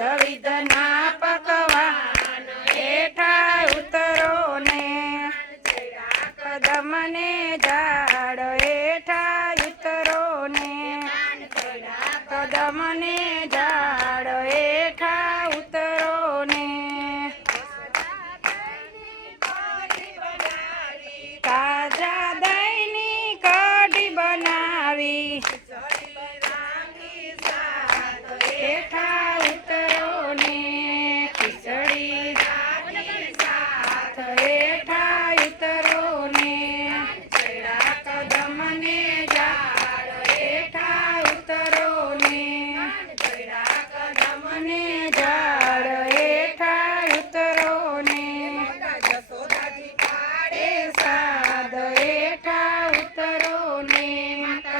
વિધના પકવાન હેઠા ઉતરો ને કદમને ઝાડ હેઠા ઉતરો ને કદમને ઝાડ હેઠા ઉતરો ને તાજા દહીંની કઢી બનાવી હેઠા ઉતરો ને ખીચડી સાથ હેઠા ઉતરો ને કદમને ઝાડ હેઠા ઉતરો ને કદમને ઝાડ હેઠા ઉતરો ને સાદ હેઠા ઉતરો ને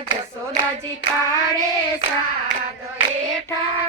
જસોદાજી પાડે સાદ હેઠા